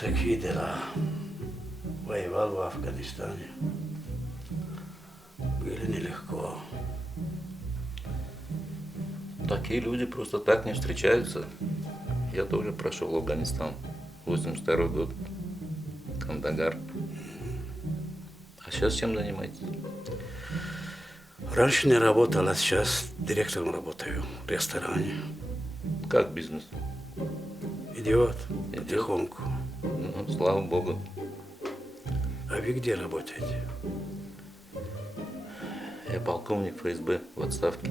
такие дела. Воевал в Афганистане. Было нелегко. Такие люди просто так не встречаются. Я тоже прошел Афганистан. 82 год. Кандагар. А сейчас чем занимаетесь? Раньше не работал, а сейчас директором работаю в ресторане. Как бизнес? Идет потихоньку. Ну, слава богу. А вы где работаете? Я полковник ФСБ в отставке.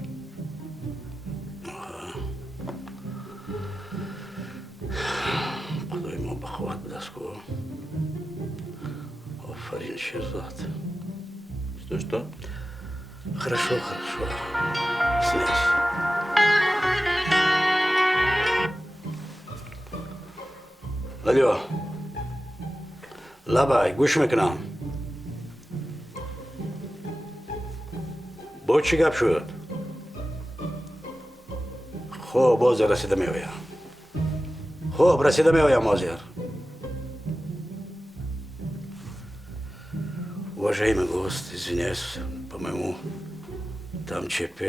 Подойму похват доску. Фарин Шерзот. Что? Хорошо. Снес. Алло. Labay, گوش میکنم. با چی گپ شد؟ خب باز رسیده میویم. خب رسیده میویم مازیار. Уважаемый гость, извиняюсь, по-моему, там ЧП.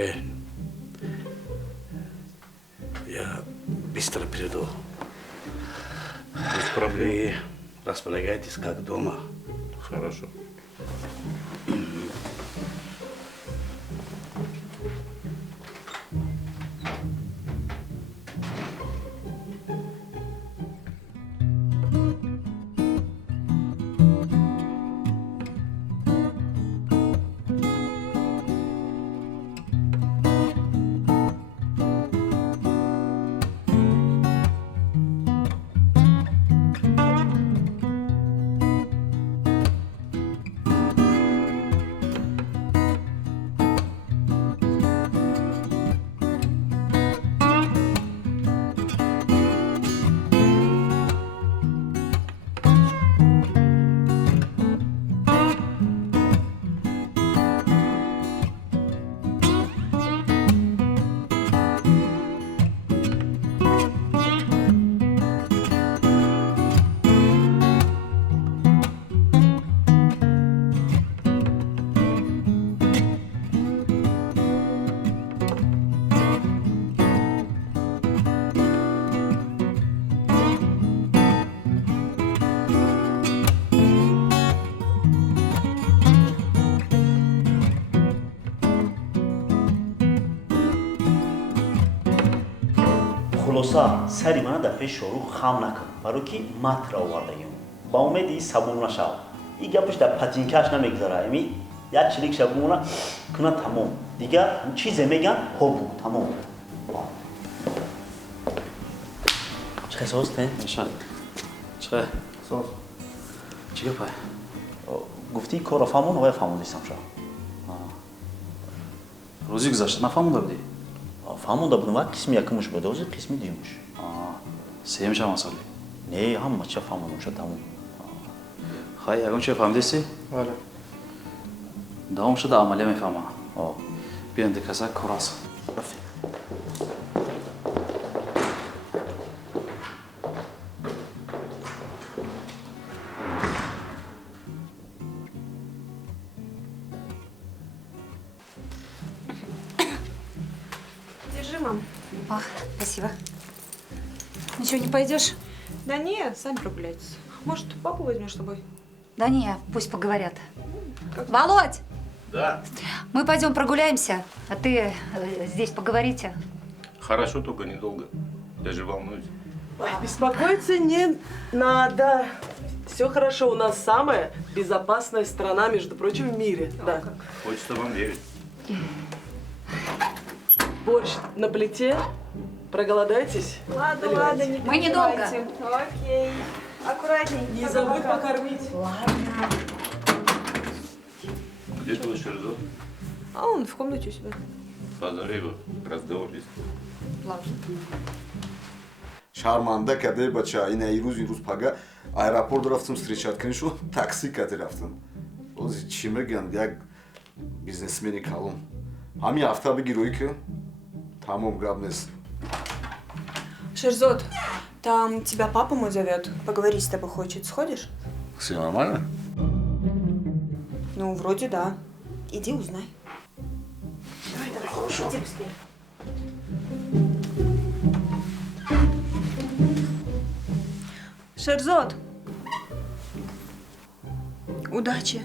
Я быстро приду. Без проблем. Вы располагайтесь как дома. Хорошо. خلاصا سری من دفعه شروع خام نکن برای که مت را آورده ایم با امیدی صبور نشو این گپش در پتینکش نمیگذاره امی یک چلیک شبونه کنه تمام دیگه چیزی میگن هو تمام چه سوز ته نشان چه سوز چی گپه گفتی کار فهمون و فهموندیستم شو روزی گذشته نفهمونده بودی فهمونده بودم و قسمی یکمش بوده و قسمی دیمش سیم شما سالی نه هم چه فهموندم شد تمام خواهی اگه چه فهمیدیستی؟ بله. دوام شده عملی میفهمم بیان دکسه کراس Держи, мам. Ах, спасибо. Ничего, не пойдешь? Да не, сами прогуляйтесь. Может, папу возьмешь с собой? Да не, пусть поговорят. Володь! Да. Мы пойдем прогуляемся, а ты здесь поговорите. Хорошо, только недолго. Я же волнуюсь. Ой, беспокоиться не надо. Все хорошо, у нас самая безопасная страна, между прочим, в мире. Да. Хочется вам верить. Борщ на плите. Проголодаетесь? Ладно, Наливайте. не Мы недолго. переживайте. Окей. Аккуратненько. Не забудь покормить. Ладно. Где твой Шерзот? А он в комнате у себя. Позови его. Разговор есть. Ладно. شرمنده کرده بچه این روز پگه ایرپورت رفتم استریچارد کنیشو تاکسی کتی رفتم اوزی چی میگن یک بیزنسمنی کالون همین هفته بگی روی که تمام گاب نیست Шерзот, Там тебя папа мой зовет. Поговорить с тобой хочет. Сходишь? Все нормально? Ну, вроде да. Иди узнай. Хорошо. Иди быстрее. Шерзот. Удачи.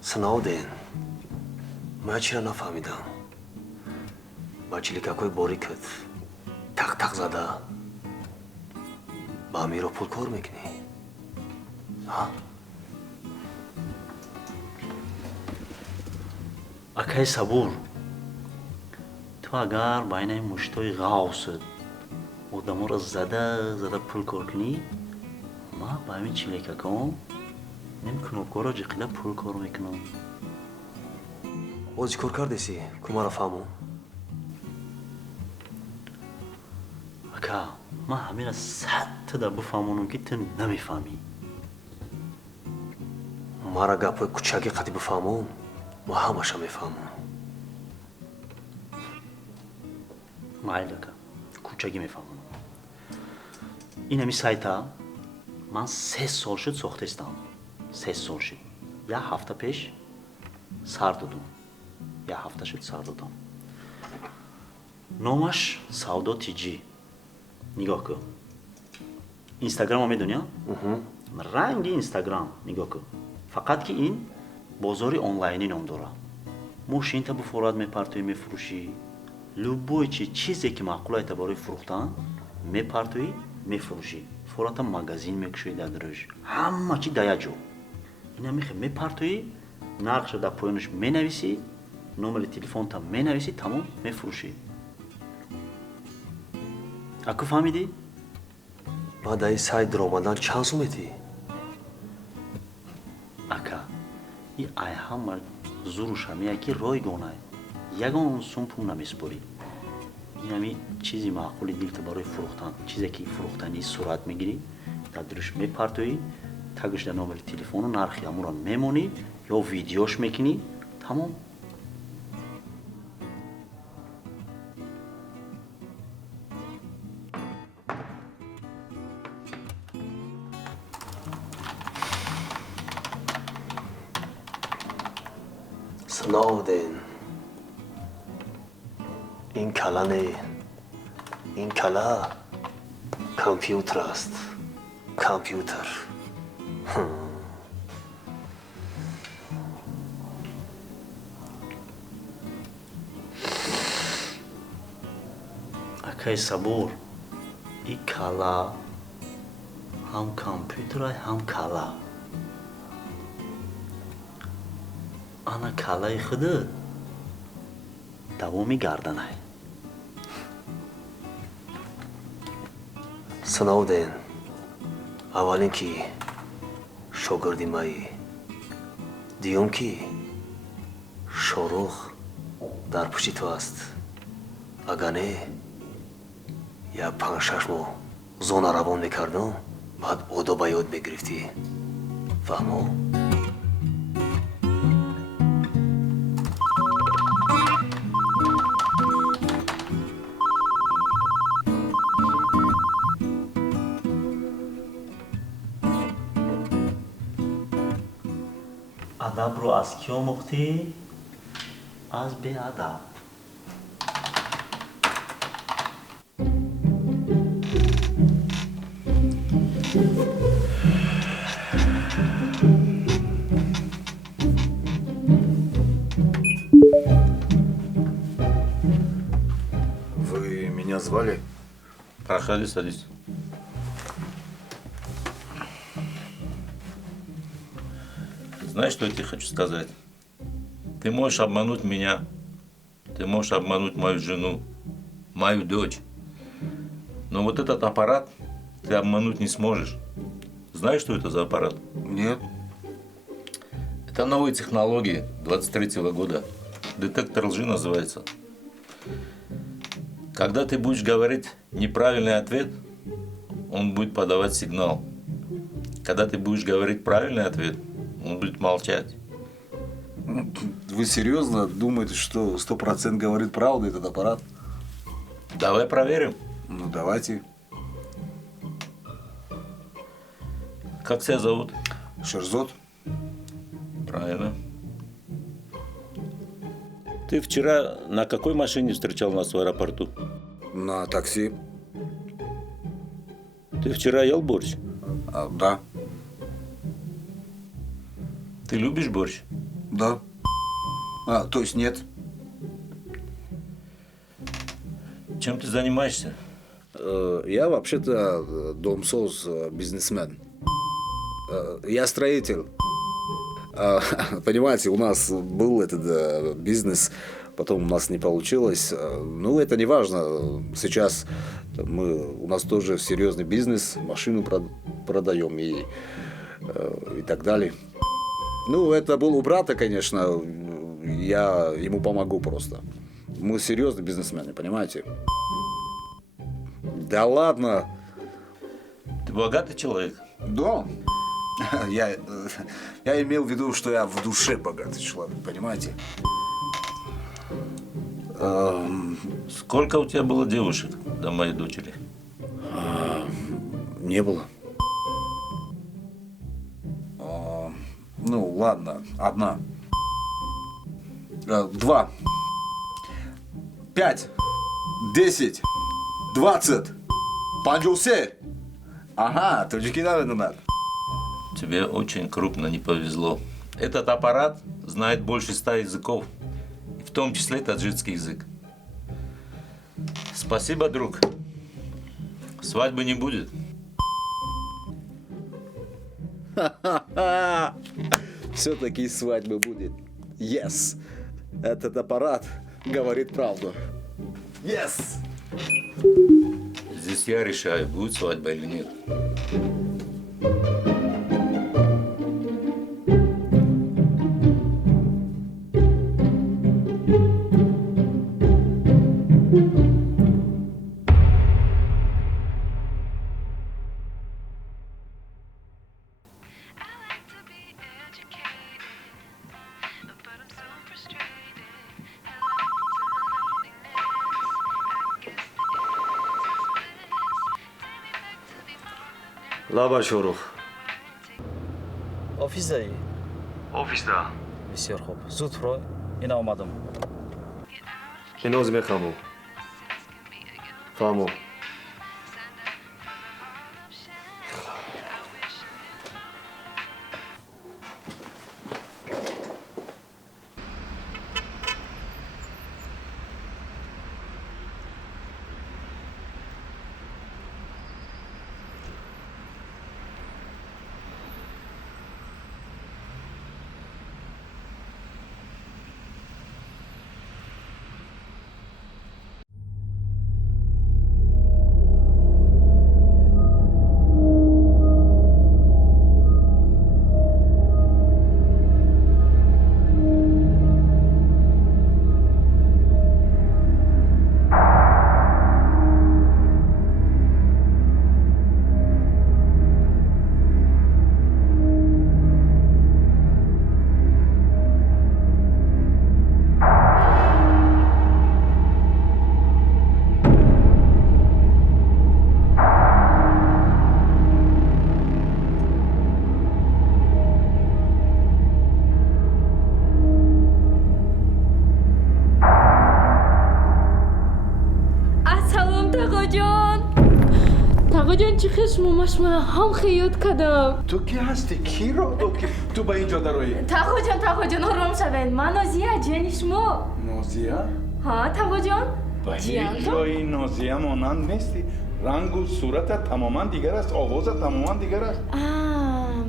Сноуден, من چرا نفهمیدم با چلیکاکوی باریکت تق زده با امیر رو پول کار میکنی ها؟ акай сабур, ту агар байнаи муштои ғавсд одаморо зада пул кор кунӣ, ман ба ҳамин чилекакам نمیکنم جقیلا پول کار میکنم. اوزی کار کردیسی کمارا فهمون اکا ما همین 100 تا بفهمونم که تو نمیفهمی. مارا گپای کوچکی قدی بفهمون ما همش میفهمون. مایل اکا کوچکی میفهمونم. این همی سایتا من 3 سال شد ساخته استم. 3 سال شد. یه هفته پیش سر دادم. یه هفته شد سر دادم. نامش سودا تیجی. نگاه کن. اینستاگرام هم میدونی؟ رنگ اینستاگرام نگاه کن. فقط که این بازاری آنلاینی نام داره. ماشین تا بفراد میپرتوی میفروشی. لوبوی چیزی که معقوله تا برای فروختن میپرتوی میفروشی. فورا مغازین میکشی در دروش. همه چی دایجو. اینا میپرتوی نقش در پایینش مینویسی. نمره تلفن تا مینویسی تمام میفروشی. اکو فهمیدی؟ بعد ای سایت درآمدن چند سومتی؟ اکا این ای همه زورش همیه که رایگانه یگان سوم پول نمیسپاری. این همی چیزی معقولی دیلت برای فروختن چیزی که فروختنی صورت میگیری در دروش میپرتوی تگش در نمره تلفن و نرخی همون میمونی یا ویدیوش میکنی تمام. سناودن این کلانه این کلا کامپیوتر است. کامپیوتر اکای صبور این کلا هم کامپیوتر هم کلا. انا کلای خودت دوامی گردنه. سناودن اولین کی شاگردی مایی دیوم کی شاروخ дар пушти ту аст. Агар не, як 5-6 моҳ зона равон мекардам, баъд одоба ёд мегирифтӣ. Фаҳмо? адабро аз ки омӯхтӣ? аз беадаб. Вы меня звали? Проходи, садись. Знаешь, что я тебе хочу сказать? Ты можешь обмануть меня, ты можешь обмануть мою жену, мою дочь. Но вот этот аппарат ты обмануть не сможешь. Знаешь, что это за аппарат? Нет. Это новые технологии 23-го года. Детектор лжи называется. Когда ты будешь говорить неправильный ответ, он будет подавать сигнал. Когда ты будешь говорить правильный ответ, он будет молчать. Вы серьезно думаете, что 100% говорит правду этот аппарат? Давай проверим. Ну, давайте. Как тебя зовут? Шерзот? Правильно. Ты вчера на какой машине встречал нас в аэропорту? На такси. Ты вчера ел борщ? Да. Ты любишь борщ? Да. То есть нет. Чем ты занимаешься? Я вообще-то домсоз, бизнесмен. Я строитель. Понимаете, у нас был этот бизнес, потом у нас не получилось. Ну, это не важно. Сейчас у нас тоже серьезный бизнес, машину продаем и так далее. Ну, это был у брата, конечно. Я ему помогу просто. Мы серьезные бизнесмены, понимаете? Да ладно. Ты богатый человек? Да. Я имел в виду, что я в душе богатый человек, понимаете? Сколько у тебя было девушек до моей дочери? Не было. Ну, ладно, 1. 2. 5. 10. 20. Панджусе. Ага, тоджики надо. Тебе очень крупно не повезло. Этот аппарат знает больше 100 языков, в том числе таджикский язык. Спасибо, друг. Свадьбы не будет. Все-таки свадьба будет. Yes. Этот аппарат говорит правду. Yes. Здесь я решаю, будет свадьба или нет. Лаба Шорух. офисдаи? Офисда. бисёр хуб, зуд фурой, ина омадам. Иноз мехаму. Фаҳмо. جان چی خشم ماش من هم خیاط کردم. تو کی هستی؟ کی رو دو که تو به اینجا دروی؟ تقو جان آرام شوین. من نازیه جنی شما. نازیه؟ ها تقو جان. به هیچ جای نازیه مانند نیستی. رنگ و صورت تماما دیگر است، آواز تماما دیگر است.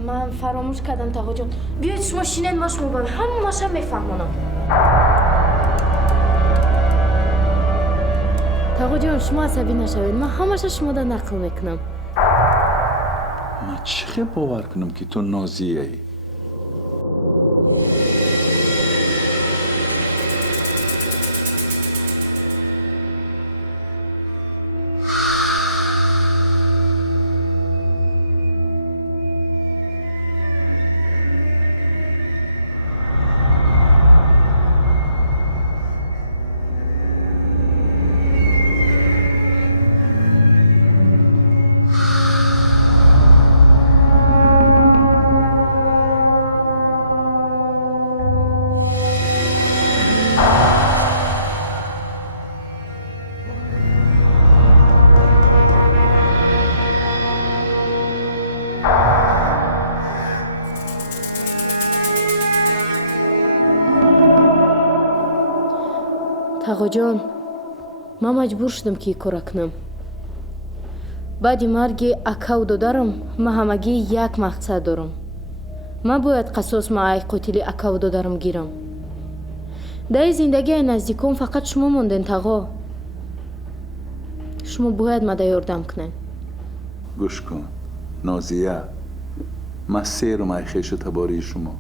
من فراموش کردم تقو جان. بیاید شما شینن ماش مو همون ماشم میفهمونم. تقو جان شما عصبی نشوید. من همش شما را نقل میکنم. من چه باور کنم که تو نازیه ای؟ تقو جان من مجبور شدم که کار کنم. بعد مرگ اکا و دادرم من همگی یک مقصد دارم. من باید قصاص معای قتل اکا و دادرم گیرم. در زندگی نزدیکم فقط شما موندین تقو. شما باید مده یاردم کنین. گوش کن نازیه، من سیرم خیش تباری شما.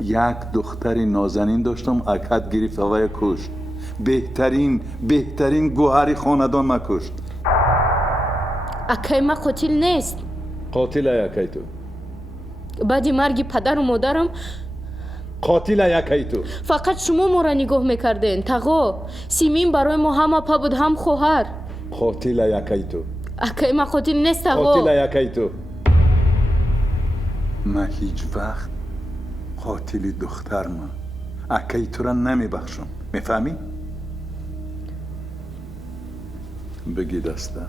یک دختر نازنین داشتم، اکت گرفت و کشت. بهترین گوهری خاندان ما کشت. اکای ما قتل نیست. قاتل اکای تو. بعد مرگ پدر و مادرم قاتل اکای تو. فقط شما ما را نگاه میکردین تقو. سیمین برای ما هم پا بود هم خواهر. قاتل اکای تو. اکای ما قتل نیست تقو. قاتل اکای تو. من هیچ وقت قاتل دختر من اکای تو را نمیبخشم. میفهمی؟ بگی دسته.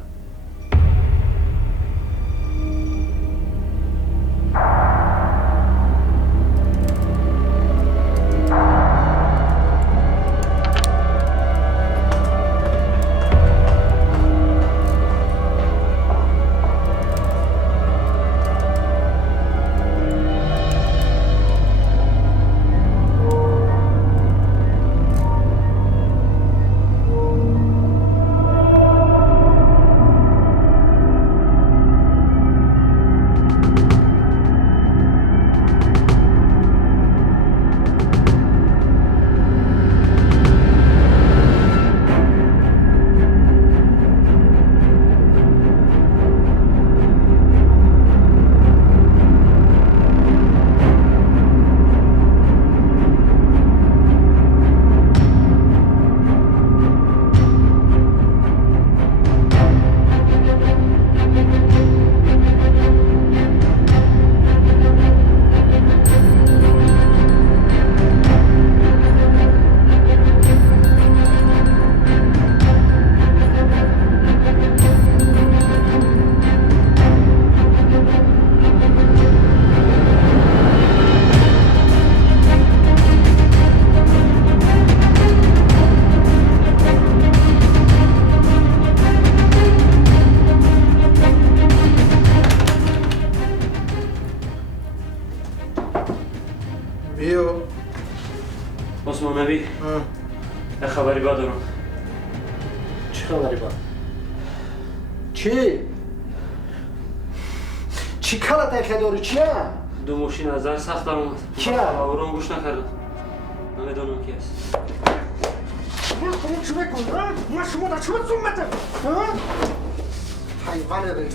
عثمانوی یه خبری با دارم. چی خبری با؟ چی؟ چی کلت نخه داری چیه؟ دو ماشین از در سخت در اومد. کیه؟ آورام گوش نکردم. نمیدونم کی است. من خودم چی بکن؟ من شما در چی بتون بده؟ حیوانه ری.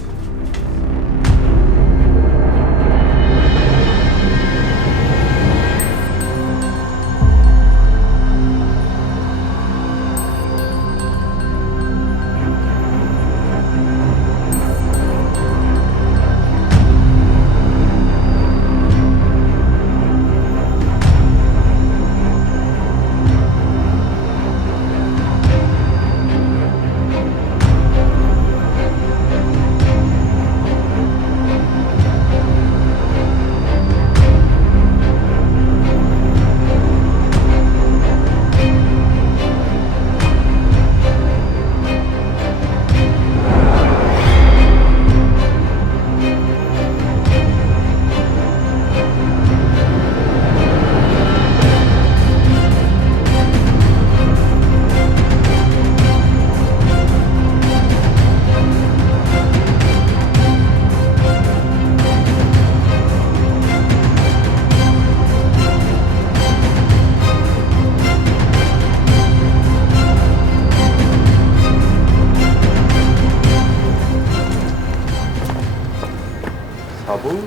سبو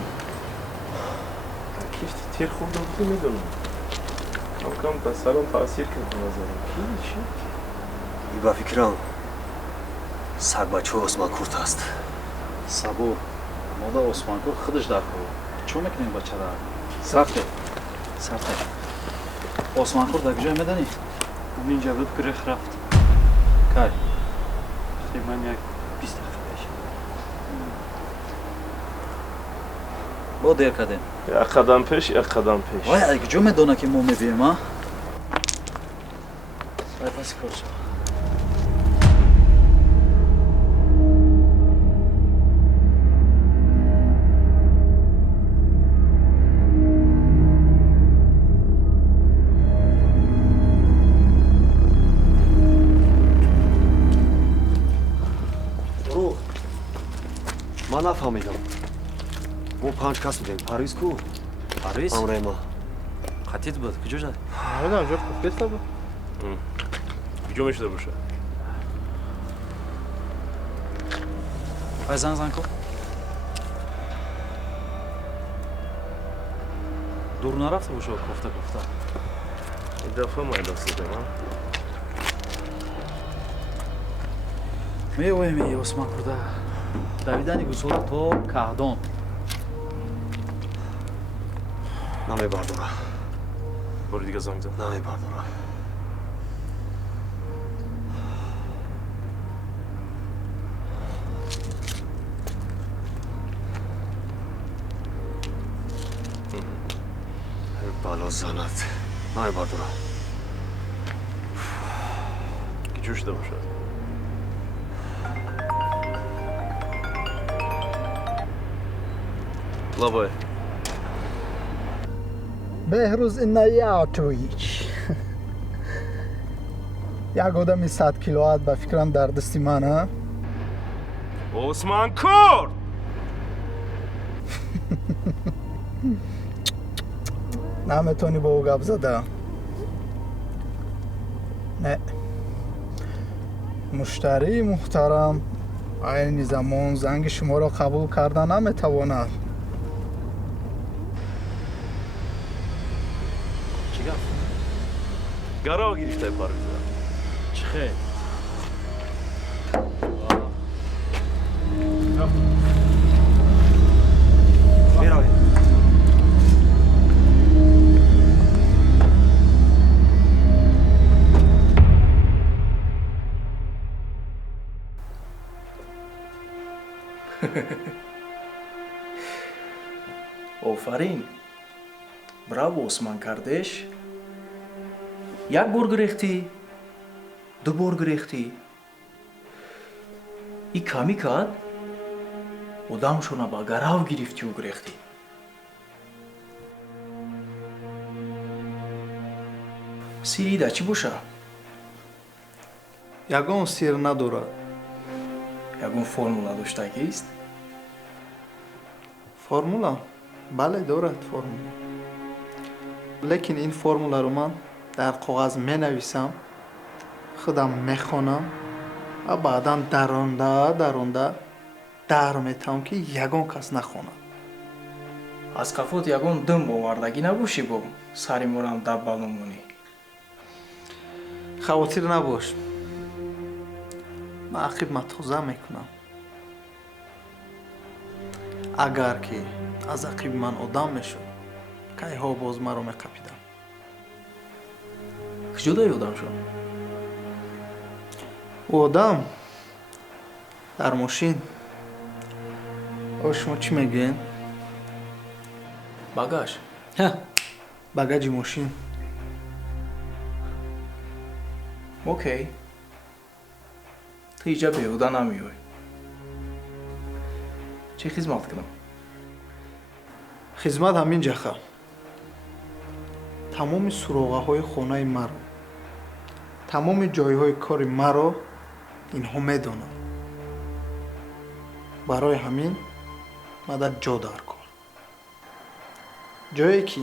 کشتی تیر خورده بودی میدونم کم کم تا سرم تاثیر کرد به نظرم کی چی؟ ای با فکرم سگ بچه عثمان کورت است صبور مادر عثمان کور خودش در کور چون میکنین بچه را سرته عثمان کور در کجا میدانی؟ اینجا بود گرخ رفت کار من یک 20 دقیقه پیش با دیر کردیم یک قدم پیش وای اگه کجا میدونه که ما میبیم ها؟ وای پس کار شد من نفهمیدم ما 5 کس بودیم پاریس کو؟ پاریس؟ امره ما خطیت بود کجا شد؟ نمیدونم جفت کفت بود کجا میشده باشه وای زنگ کن دور نرفته باشه کفته این دفعه ما دست دادم میویم عثمان کورده دویدنی گسول تو کهدان نمیبرداره برو دیگه زنگ زن نمیبرداره بالا زنت نمیبرداره کجا شده باشه لابای بهروز این نیاتویچ یک آدمی 100 کیلوات به فکرم در دستی منه عثمان کورت نمیتونی با او گپ زده نه مشتری محترم این زمان زنگ شما را قبول کردن نمیتواند چی گفت؟ گرا گرفته پاریزه چه خیلی؟ میرویم آفرین براو عثمان کردش یک بار گرفتی 2 بار گرفتی ای کمی کرد آدمشون با گراو گرفتی و گرفتی سیری دا چی باشه؟ یگان سیر ندارد یگان فرمولا داشته کیست؟ فرمولا؟ بله دارد فرمولا لیکن این فرمولا رو من در کاغذ می نویسم خودم می خوانم و بعدا درونده در میتم که یگان کس نخونه از کفات یگان دم آوردگی نباشی با سری مورم دبل نمونی خواطر نباش من عقیب متوزه میکنم اگر که از عقیب من آدم میشد که ها باز مرا میقپیدم کجا آدم شد؟ آدم در ماشین شما چی میگین؟ باگاج باگاج ماشین اوکی تو اینجا بیهوده نمیای چی خدمت کنم؟ خدمت همین جاخه تمام سراغه های خانه مرا تمام جای های کار مرا اینها میدونن برای همین مدد جا در کار جایی که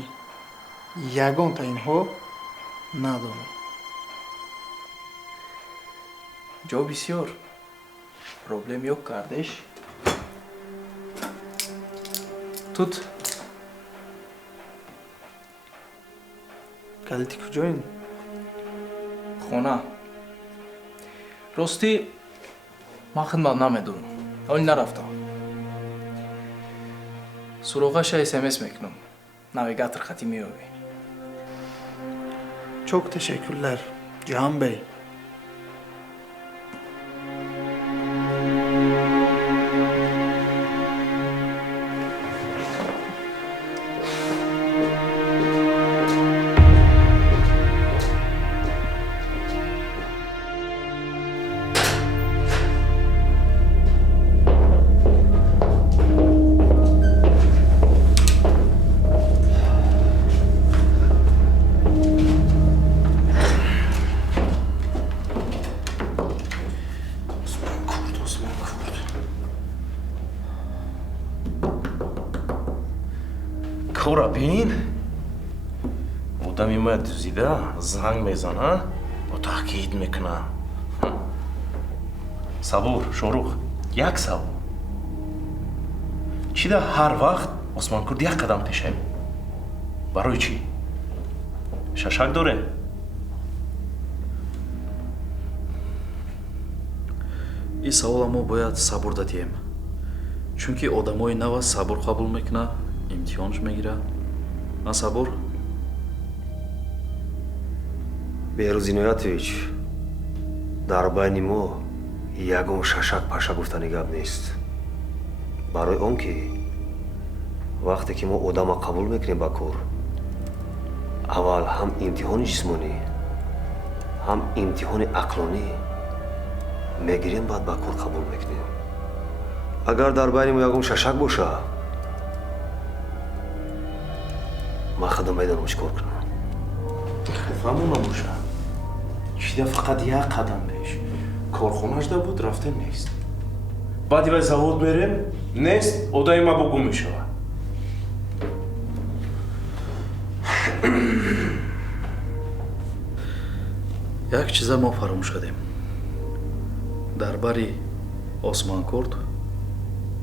یگان تا اینها ندانم جا بسیار پروبلم yok kardeş Тут калити куҷоин? хона. Ростӣ ман хидмат намедонам. ҳолӣ нарафтам. суроғаша смс мекунам. Навигатор хати меёбӣ. Çok teşekkürler Cihan Bey. Корабин? Одами ма дузида, занг мезана, бо таҳкид мекуна. Сабур, Шорух, як савол. Чида ҳар вақт Осмонкурд як қадам пешаем? Барои чӣ? Шашак дорем? ин савола мо бояд сабур дадием. Чунки одамои нава сабур қабул мекуна, имтиҳонш мегира. На сабур? Беҳрӯз Иноятович, дар байни мо ягон шашак-пашак гуфтани гап нест. Барои он ки вақте ки мо одама қабул мекунем ба кор, аввал ҳам имтиҳони ҷисмонӣ, ҳам имтиҳони ақлонӣ мегирем, баъд ба кор қабул мекунем. агар дар байни мо ягон шашак боша, ман худам медонам чӣ кор кунам. Фаҳмо намоша. Чида фақат як қадам пеш. Корхонашда буд, рафтем нест. Баъди вай завод мерем, нест, одами ма бо гум мешавад. як чиза мо фаромӯш кардем. дар бари Осмонкурд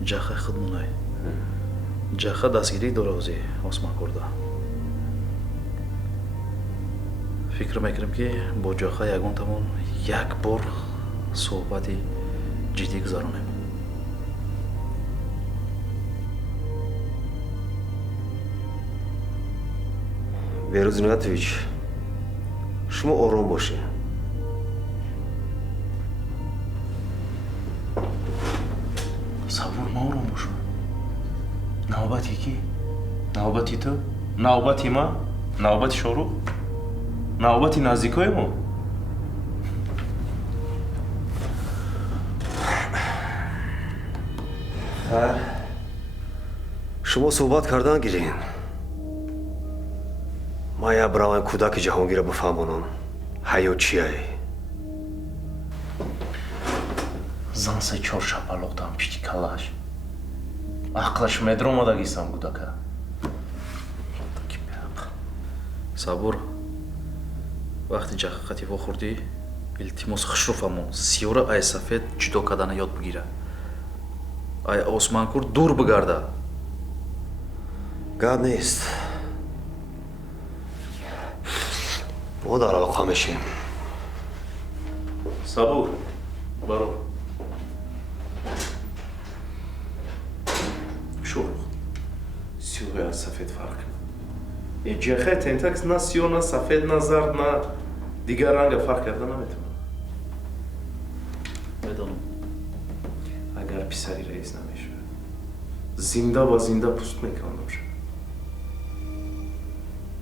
ҷаха худ мунай. ҷаха дастгирӣ дора ози Осмонкурда. фикр мекунем ки бо ҷаха ягон тамон як бор суҳбати ҷиддӣ гузаронем. Беҳрӯз Иноятович, шумо ором бошед. Сабур, ма ором бошам. навбати кӣ? навбати ту? навбати ма? навбати Шорух? навбати наздикои мо? шумо суҳбат кардан гирин. ман як бравани кӯдаки ҷаҳонгира бифаҳмонам. ҳаёт чияй? зан се чор шапалоқтам пишти калаш. ақлаш медромадагисам кӯдака. сабур, вақти ҷаха қатӣ вохӯрдӣ, илтимос хушрӯ фаҳмо, сиёра ай сафед ҷудо кардана ёд бигира. ай Осмонкурд дур бигарда. гап нест. мо дар алоқа мешем. Сабур, баро. Шорух, сиёҳи аз сафед фарқ. ин ҷаха тентакс на сиёҳ, на сафед, на зард, на дигар ранга фарқ карда наметавонад. медонам. агар писари раис намешавад, зинда ба зинда пӯст мекавонам шавад.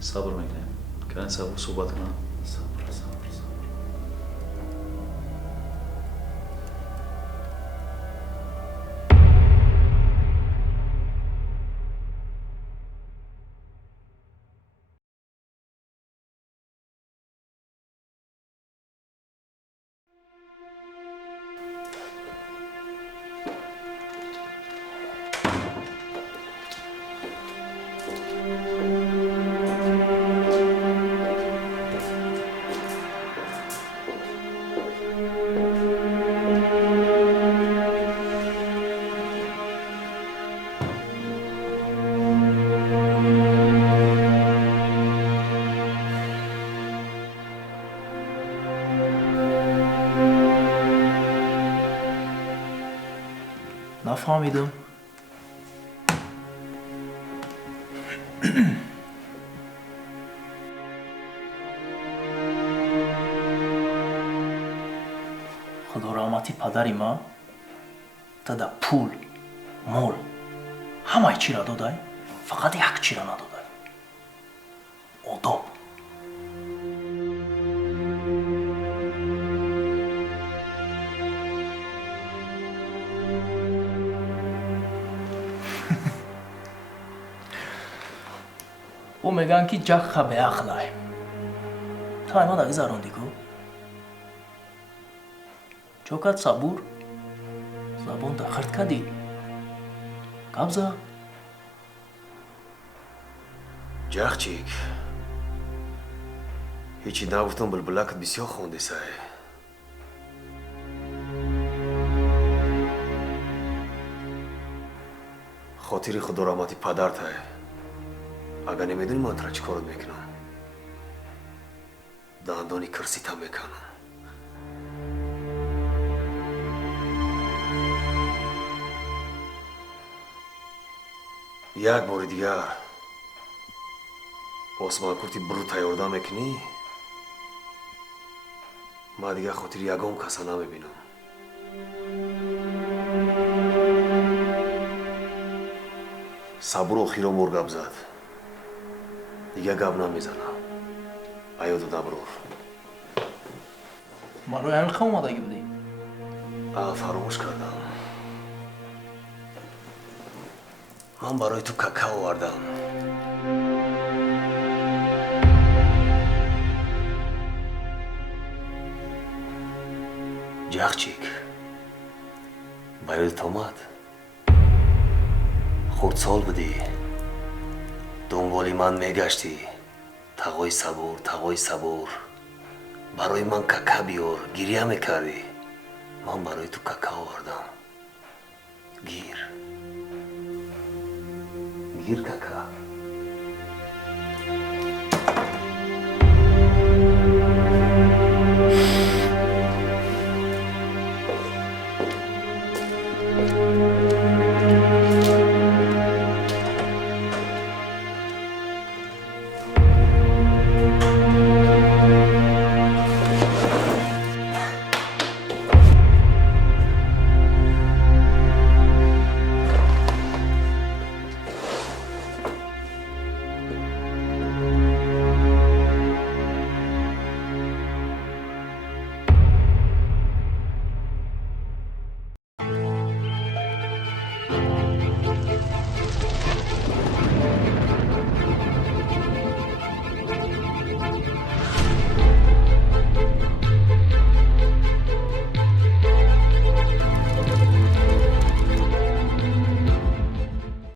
сабр мекунем. кани сабур суҳбат кунам. Сабр, сабр, сабр. нафаҳмидам. худо раҳмати падари ман дада пул мол ҳамаи чиро додай, фақат як чиро надодай: одоб. ӯ мегӯянд ки ҷаққа беақлай. тай ман дагизарондигу ҷокат сабур забон дахирд кади габза. ҷахчик, ҳечи нагуфтам, булбулакат бисёр хондесай. хотири худо раҳмати падартай. агар намедонӣ ман тара чӣ корот мекунам, дандони кирситам мекунам. як бори дигар осмонкурти буру тайёрда мекунӣ, ман дигар хотири ягон каса намебинам. сабур охиро мор гап зад. дигар гап намезанам. аёду даброр. барои ҳамин омадагӣ будӣ? фаромӯш кардам. ман барои ту какао овардам. ҷахчик, ба ёдат омад? хурдсол будӣ, дунболи ман мегаштӣ. тағои сабур, тағои сабур. барои ман кака биёр, гирья мекардӣ. ман барои ту кака овардам. гир. гир кака.